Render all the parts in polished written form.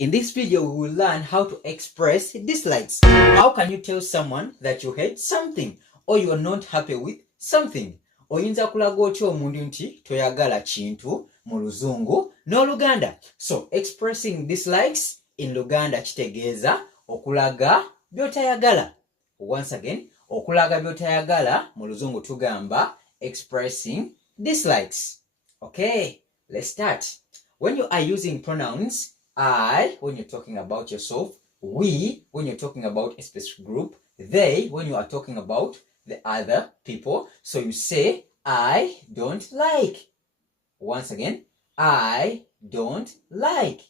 In this video, we will learn how to express dislikes. How can you tell someone that you hate something or you are not happy with something? Oyinza kulaga otya omuntu nti toyagala kintu mu Luzungu n'Oluganda. So, expressing dislikes in Luganda kitegeeza okulaga by'otayagala. Once again, okulaga by'otayagala mu Luzungu tugamba expressing dislikes. Okay, let's start. When you are using pronouns I when you're talking about yourself, we when you're talking about a specific group, they when you are talking about the other people. So you say, I don't like. Once again, I don't like.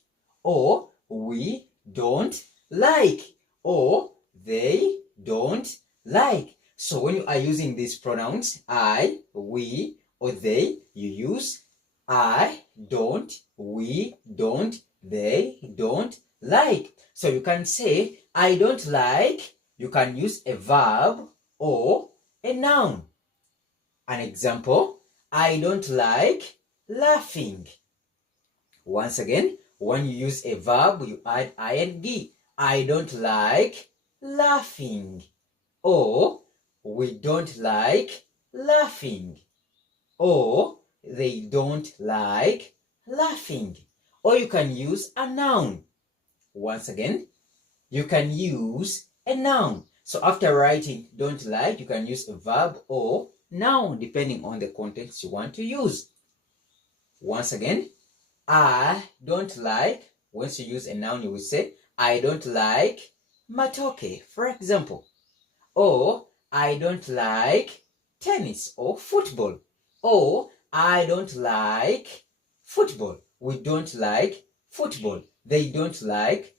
Or we don't like. Or they don't like. So when you are using these pronouns, I, we, or they, you use I don't, we don't, they don't like. So you can say, I don't like. You can use a verb or a noun. An example, I don't like laughing. Once again, when you use a verb, you add ing. I don't like laughing. Or we don't like laughing. Or they don't like laughing. Or you can use a noun. Once again, you can use a noun. So after writing don't like, you can use a verb or noun depending on the context you want to use. Once again, I don't like, once you use a noun, you will say, I don't like matoke, for example. Or I don't like tennis or football. Or I don't like football. We don't like football. They don't like